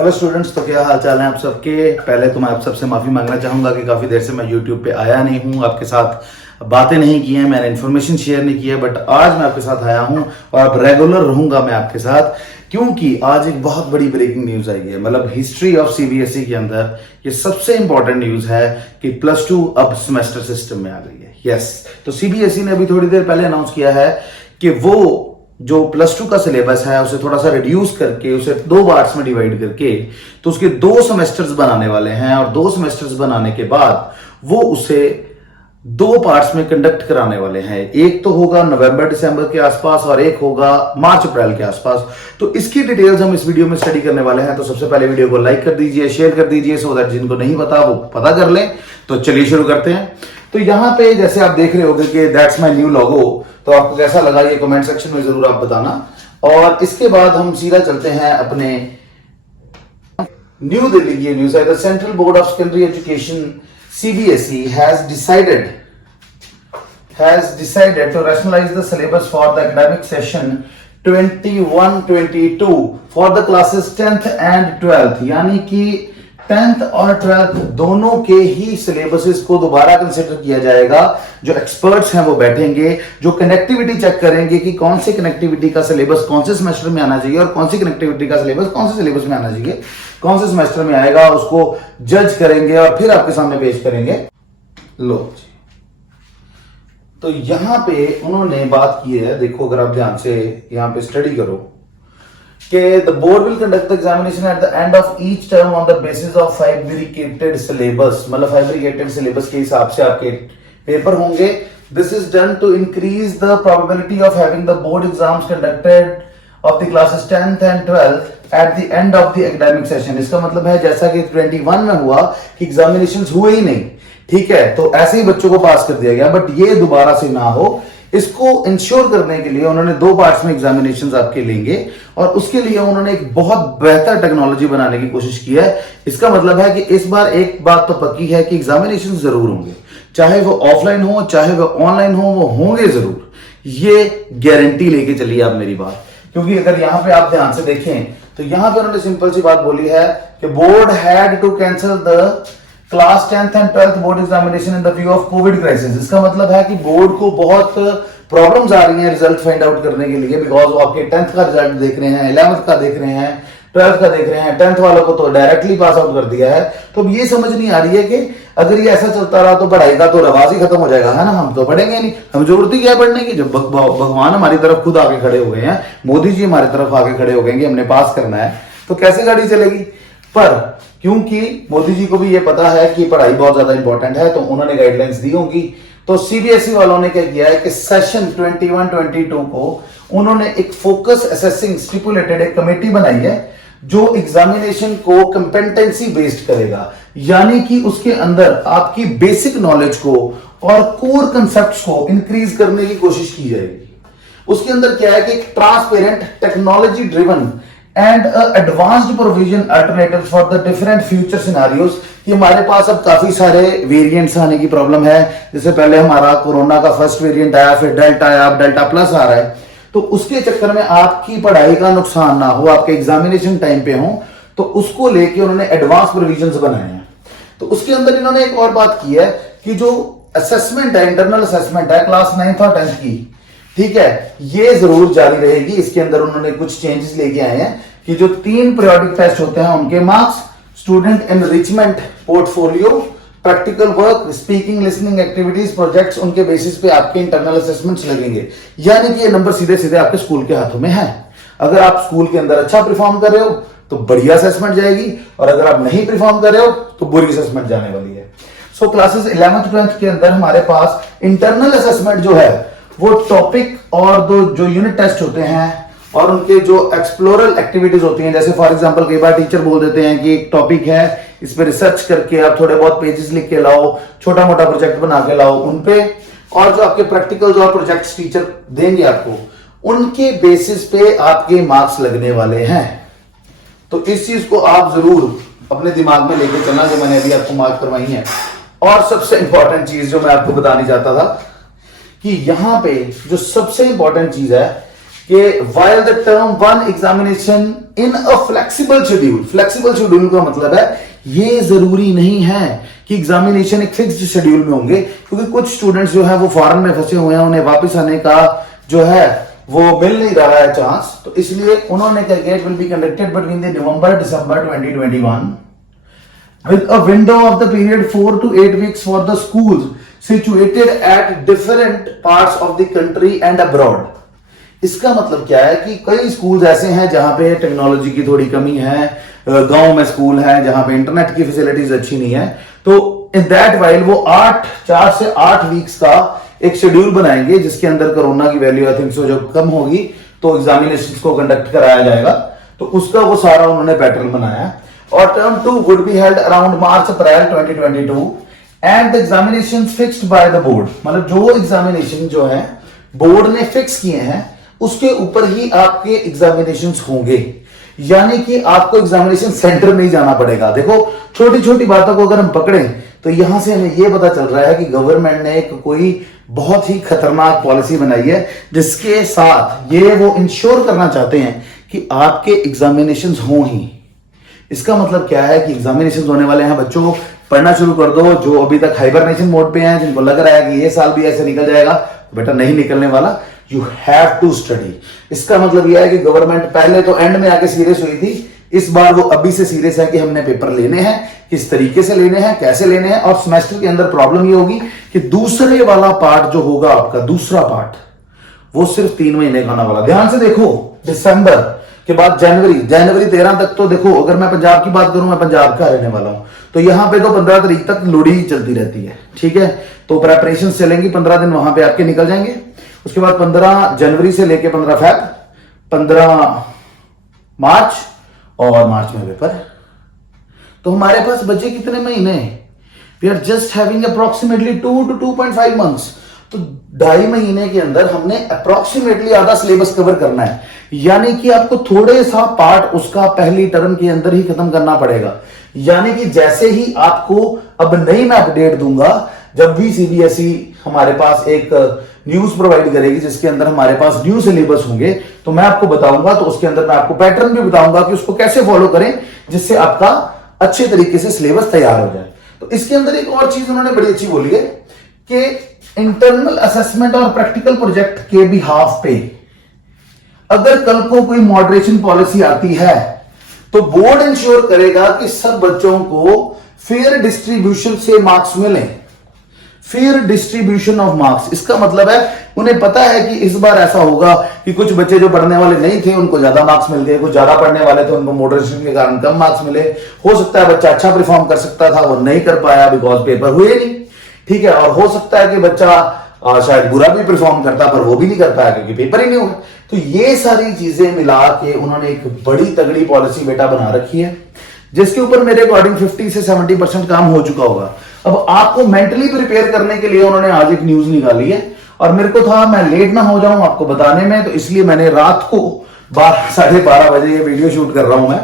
Hello students, तो क्या हाल चाल है आप सबके। पहले तो मैं आप सबसे माफ़ी मांगना चाहूँगा कि काफ़ी देर से मैं यूट्यूब पे आया नहीं हूँ, आपके साथ बातें नहीं की हैं, मैंने इन्फॉर्मेशन शेयर नहीं की है। बट आज मैं आपके साथ आया हूँ और अब रेगुलर रहूँगा मैं आपके साथ, क्योंकि आज एक बहुत बड़ी ब्रेकिंग न्यूज़ आई है। मतलब हिस्ट्री ऑफ सीबीएसई के अंदर ये सबसे इंपॉर्टेंट न्यूज़ है कि +2 अब सेमेस्टर सिस्टम में आ गई है। यस, तो सीबीएसई ने अभी थोड़ी देर पहले अनाउंस किया है कि वो जो +2 का सिलेबस है उसे थोड़ा सा रिड्यूस करके उसे 2 पार्ट्स में डिवाइड करके तो उसके 2 सेमेस्टर्स बनाने वाले हैं। और 2 सेमेस्टर्स बनाने के बाद वो उसे 2 पार्ट्स में कंडक्ट कराने वाले हैं। एक तो होगा नवंबर दिसंबर के आसपास और एक होगा मार्च अप्रैल के आसपास। तो इसकी डिटेल्स हम इस वीडियो में स्टडी करने वाले हैं। तो सबसे पहले वीडियो को लाइक कर दीजिए, शेयर कर दीजिए, सो दैट जिनको नहीं पता वो पता कर लें। तो चलिए शुरू करते हैं। तो यहाँ पे जैसे आप देख रहे होंगे कि दैट्स माय न्यू लोगो, तो आपको कैसा लगा ये कमेंट सेक्शन में जरूर आप बताना। और इसके बाद हम सीधा चलते हैं अपने न्यू दिल्ली की न्यूज है। The central board of secondary education CBSE has decided to rationalize the syllabus for the academic session 21-22 for the classes 10th and 12th, यानी कि 10th और 12th दोनों के ही सिलेबसेस को दोबारा कंसिडर किया जाएगा। जो एक्सपर्ट्स हैं वो बैठेंगे, जो कनेक्टिविटी चेक करेंगे कि कौन सी कनेक्टिविटी का सिलेबस कौन से सेमेस्टर में आना चाहिए और कौन सी कनेक्टिविटी का सिलेबस कौन से सिलेबस में आना चाहिए, कौन से सेमेस्टर में आएगा, उसको जज करेंगे और फिर आपके सामने पेश करेंगे। लो जी, तो यहां पे उन्होंने बात की है, देखो अगर आप ध्यान से यहां पे स्टडी करो कि the board will conduct the examination at the end of each term on the basis of fabricated syllabus. मतलब फैब्रिकेटेड सिलेबस के हिसाब से आपके पेपर होंगे। This is done to increase the probability of having the board exams conducted of the classes 10th and 12th at the end of the academic session. इसका मतलब है जैसा कि 21 में हुआ कि एग्जामिनेशन हुए ही नहीं, ठीक है, तो ऐसे ही बच्चों को पास कर दिया गया, बट ये दोबारा से ना हो, इसको इंश्योर करने के लिए उन्होंने 2 पार्ट्स में एग्जामिनेशंस आपके लेंगे और उसके लिए उन्होंने एक बहुत बेहतर टेक्नोलॉजी बनाने की कोशिश की है। इसका मतलब है कि इस बार एक बात तो पक्की है कि एग्जामिनेशन जरूर होंगे, चाहे वो ऑफलाइन हो चाहे वो ऑनलाइन हो, वो होंगे जरूर। ये गारंटी लेके चलिए आप मेरी बात, क्योंकि अगर यहां पे आप ध्यान से देखें तो यहां पे उन्होंने सिंपल सी बात बोली है कि board had to cancel the class 10th and 12th board examination in the view of Covid crisis. इसका मतलब है कि बोर्ड को बहुत प्रॉब्लम्स आ रही हैं रिजल्ट फाइंड आउट करने के लिए, बिकॉज वो आपके 10th का रिजल्ट देख रहे हैं, 11th का देख रहे हैं, 12th का देख रहे हैं। 10th वालों को तो डायरेक्टली पास आउट कर दिया है। तो अब ये समझ नहीं आ रही है कि अगर ये ऐसा चलता रहा तो पढ़ाई का तो रवाज ही खत्म हो जाएगा, है ना। हम तो पढ़ेंगे नहीं, हम जरूरत ही क्या है पढ़ने की, जब भगवान हमारी तरफ खुद आगे खड़े हो गए हैं, मोदी जी हमारी तरफ आगे खड़े हो गए कि हमने पास करना है, तो कैसे गाड़ी चलेगी। पर क्योंकि मोदी जी को भी ये पता है कि पढ़ाई बहुत ज्यादा इंपॉर्टेंट है, तो उन्होंने गाइडलाइंस दी होंगी। तो सीबीएसई वालों ने क्या किया है कि सेशन 21-22 को उन्होंने एक फोकस असेसिंग स्टिपुलेटेड एक कमेटी बनाई है जो एग्जामिनेशन को कंपेटेंसी बेस्ड करेगा, यानी कि उसके अंदर आपकी बेसिक नॉलेज को और कोर कंसेप्ट्स को इंक्रीज करने की कोशिश की जाएगी। उसके अंदर क्या है कि transparent, technology driven and advanced provision alternative for the different future scenarios. कि हमारे पास अब काफी सारे वेरिएंट्स आने की प्रॉब्लम है। जैसे पहले हमारा कोरोना का फर्स्ट वेरिएंट आया, फिर डेल्टा आया, अब डेल्टा प्लस आ रहा है। तो उसके चक्कर में आपकी पढ़ाई का नुकसान ना हो, आपके एग्जामिनेशन टाइम पे हो, तो उसको लेके उन्होंने एडवांस प्रोविजंस बनाए हैं। तो उसके अंदर इन्होंने एक और बात की है कि जो असेसमेंट है, इंटरनल असेसमेंट है क्लास 9th और 10th की, ठीक है, ये जरूर जारी रहेगी। इसके अंदर उन्होंने कुछ चेंजेस लेके आए हैं कि जो 3 पीरियोडिक टेस्ट होते हैं उनके marks, student enrichment portfolio, practical work, speaking listening activities, projects, उनके बेसिस पे आपके इंटरनल असेसमेंट्स लगेंगे। यानी कि ये नंबर सीधे सीधे आपके स्कूल के हाथों में है। अगर आप स्कूल के अंदर अच्छा परफॉर्म कर रहे हो तो बढ़िया असेसमेंट जाएगी, और अगर आप नहीं परफॉर्म कर रहे हो तो बुरी असेसमेंट जाने वाली है। सो क्लासेस 11th 12th के अंदर हमारे पास इंटरनल असेसमेंट जो है वो टॉपिक और जो यूनिट टेस्ट होते हैं और उनके जो एक्सप्लोरल एक्टिविटीज होती हैं, जैसे फॉर एग्जांपल कई बार टीचर बोल देते हैं कि एक टॉपिक है, इस पे रिसर्च करके आप थोड़े बहुत पेजेस लिख के लाओ, छोटा मोटा प्रोजेक्ट बना के लाओ उन पे, और जो आपके प्रैक्टिकल्स और प्रोजेक्ट्स टीचर देंगे आपको, उनके बेसिस पे आपके मार्क्स लगने वाले हैं। तो इस चीज को आप जरूर अपने दिमाग में लेके चलना, जो मैंने अभी आपको मार्क करवाई है। और सबसे इंपॉर्टेंट चीज जो मैं आपको बतानी चाहता था कि यहां पे जो सबसे इंपॉर्टेंट चीज है कि while the term one examination in a flexible schedule का मतलब है ये जरूरी नहीं है कि एग्जामिनेशन एक फिक्स्ड शेड्यूल में होंगे, क्योंकि कुछ स्टूडेंट्स जो है वो फॉरेन में फंसे हुए हैं, उन्हें वापस आने का जो है वो मिल नहीं रहा है चांस, तो इसलिए उन्होंने क्या किया, it will be conducted between the November December 2021 with a window of the period 4 to 8 weeks for the schools situated at different parts of the country and abroad. इसका मतलब क्या है कि कई स्कूल्स ऐसे हैं जहां पे टेक्नोलॉजी की थोड़ी कमी है, गांव में स्कूल है जहां पे इंटरनेट की फैसिलिटीज अच्छी नहीं है, तो इन दैट वाइल वो 4 से 8 वीक्स का एक शेड्यूल बनाएंगे जिसके अंदर कोरोना की वैल्यू आई थिंक सो जब कम होगी तो एग्जामिनेशन को कंडक्ट कराया जाएगा, तो उसका वो सारा उन्होंने पैटर्न बनाया। और term 2 would be held around March April 2022 and the examination fixed by the board, मतलब जो एग्जामिनेशन जो है बोर्ड ने फिक्स किए हैं उसके ऊपर ही आपके एग्जामिनेशंस होंगे, यानी कि आपको एग्जामिनेशन सेंटर में ही जाना पड़ेगा। देखो छोटी छोटी बातों को अगर हम पकड़ें तो यहां से हमें यह पता चल रहा है कि गवर्नमेंट ने एक कोई बहुत ही खतरनाक पॉलिसी बनाई है जिसके साथ ये वो इंश्योर करना चाहते हैं कि आपके एग्जामिनेशंस हों ही। इसका मतलब क्या है कि एग्जामिनेशंस होने वाले हैं, बच्चों को पढ़ना शुरू कर दो। जो अभी तक हाइबरनेशन मोड पे हैं, जिनको लग रहा है कि ये साल भी ऐसे निकल जाएगा, तो बेटा नहीं निकलने वाला, यू हैव टू स्टडी। इसका मतलब यह है कि गवर्नमेंट पहले तो एंड में आके सीरियस हुई थी, इस बार वो अभी से सीरियस है कि हमने पेपर लेने हैं, किस तरीके से लेने हैं, कैसे लेने हैं। और सेमेस्टर के अंदर प्रॉब्लम ये होगी कि दूसरे वाला पार्ट जो होगा आपका दूसरा पार्ट वो सिर्फ 3 महीने का होने वाला। ध्यान से देखो, दिसंबर के बाद जनवरी 13 तक, तो देखो अगर मैं पंजाब की बात करूं, मैं पंजाब का रहने वाला हूं, तो यहां पे तो 15 तारीख तक लोहड़ी चलती रहती है, ठीक है। तो प्रेपरेशन चलेंगी, 15 दिन वहां पे आपके निकल जाएंगे। उसके बाद 15 जनवरी से लेके 15 फेब, 15 मार्च और मार्च में पेपर। तो हमारे पास बचे कितने महीने? We are just having approximately 2 to 2.5 months. तो 2.5 महीने के अंदर हमने अप्रोक्सीमेटली आधा सिलेबस कवर करना है, यानी कि आपको थोड़े सा पार्ट उसका पहली टर्म के अंदर ही खत्म करना पड़ेगा। यानी कि जैसे ही आपको अब नई मैं अपडेट दूंगा, जब भी सीबीएसई हमारे पास एक न्यूज प्रोवाइड करेगी जिसके अंदर हमारे पास न्यू सिलेबस होंगे, तो मैं आपको बताऊंगा। तो उसके अंदर मैं आपको पैटर्न भी बताऊंगा कि उसको कैसे फॉलो करें जिससे आपका अच्छे तरीके से सिलेबस तैयार हो जाए। तो इसके अंदर एक और चीज उन्होंने बड़ी अच्छी बोली है कि इंटरनल असेसमेंट और प्रैक्टिकल प्रोजेक्ट के बिहाफ पे अगर कल को कोई मॉडरेशन पॉलिसी आती है तो बोर्ड इंश्योर करेगा कि सब बच्चों को फेयर डिस्ट्रीब्यूशन से मार्क्स मिले। फेयर डिस्ट्रीब्यूशन ऑफ मार्क्स, इसका मतलब है उन्हें पता है कि इस बार ऐसा होगा कि कुछ बच्चे जो पढ़ने वाले नहीं थे उनको ज्यादा मार्क्स मिल गए, कुछ ज्यादा पढ़ने वाले थे उनको मॉडरेशन के कारण कम मार्क्स मिले। हो सकता है बच्चा अच्छा परफॉर्म कर सकता था, वो नहीं कर पाया बिकॉज पेपर हुए नहीं, ठीक है। और हो सकता है कि बच्चा शायद बुरा भी परफॉर्म करता पर वो भी नहीं कर पाया क्योंकि पेपर ही नहीं हुआ। तो ये सारी चीजें मिला के उन्होंने एक बड़ी तगड़ी पॉलिसी बेटा बना रखी है जिसके ऊपर मेरे अकॉर्डिंग 50 से 70% काम हो चुका होगा। अब आपको मेंटली प्रिपेयर करने के लिए उन्होंने आज एक न्यूज निकाली है और मेरे को था मैं लेट ना हो जाऊं आपको बताने में, तो इसलिए मैंने रात को 12-12:30 बजे ये वीडियो शूट कर रहा हूं मैं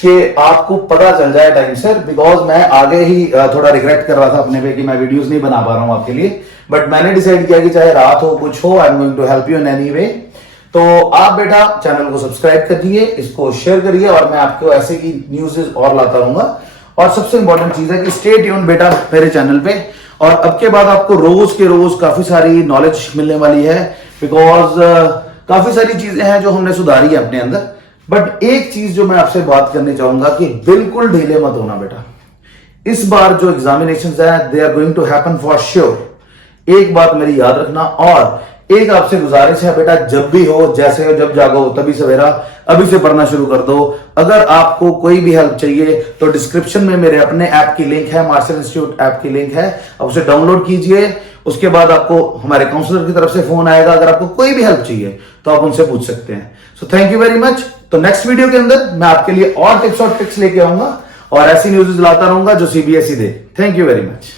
कि आपको पता चल जाए टाइम से, बिकॉज मैं आगे ही थोड़ा रिग्रेट कर रहा था अपने पे कि मैं वीडियोस नहीं बना पा रहा हूं आपके लिए। बट मैंने डिसाइड किया कि चाहे रात हो कुछ हो, I am going to help you in any way. तो आप बेटा चैनल को सब्सक्राइब करिए, इसको शेयर करिए और मैं आपको ऐसे की न्यूज़ और लाता रहूंगा। और सबसे इंपॉर्टेंट चीज है कि स्टे ट्यून बेटा मेरे चैनल पे, और अब के बाद आपको रोज के रोज काफी सारी नॉलेज मिलने वाली है, बिकॉज काफी सारी चीजें हैं जो हमने सुधारी है अपने अंदर। बट एक चीज जो मैं आपसे बात करनी चाहूंगा कि बिल्कुल ढीले मत होना बेटा। इस बार जो एग्जामिनेशंस है they are going to happen for sure. एक बात मेरी याद रखना, और एक आपसे गुजारिश है बेटा, जब भी हो जैसे हो जब जागो तभी सवेरा, अभी से पढ़ना शुरू कर दो। अगर आपको कोई भी हेल्प चाहिए तो डिस्क्रिप्शन में मेरे अपने ऐप की लिंक है, मार्शल इंस्टीट्यूट ऐप की लिंक है, आप उसे डाउनलोड कीजिए। उसके बाद आपको हमारे काउंसलर की तरफ से फोन आएगा, अगर आपको कोई भी हेल्प चाहिए तो आप उनसे पूछ सकते हैं। So thank you very much. तो नेक्स्ट वीडियो के अंदर मैं आपके लिए और टिप्स और ट्रिक्स लेके आऊंगा और ऐसी न्यूज़ लाता रहूंगा जो CBSE they. Thank you very much.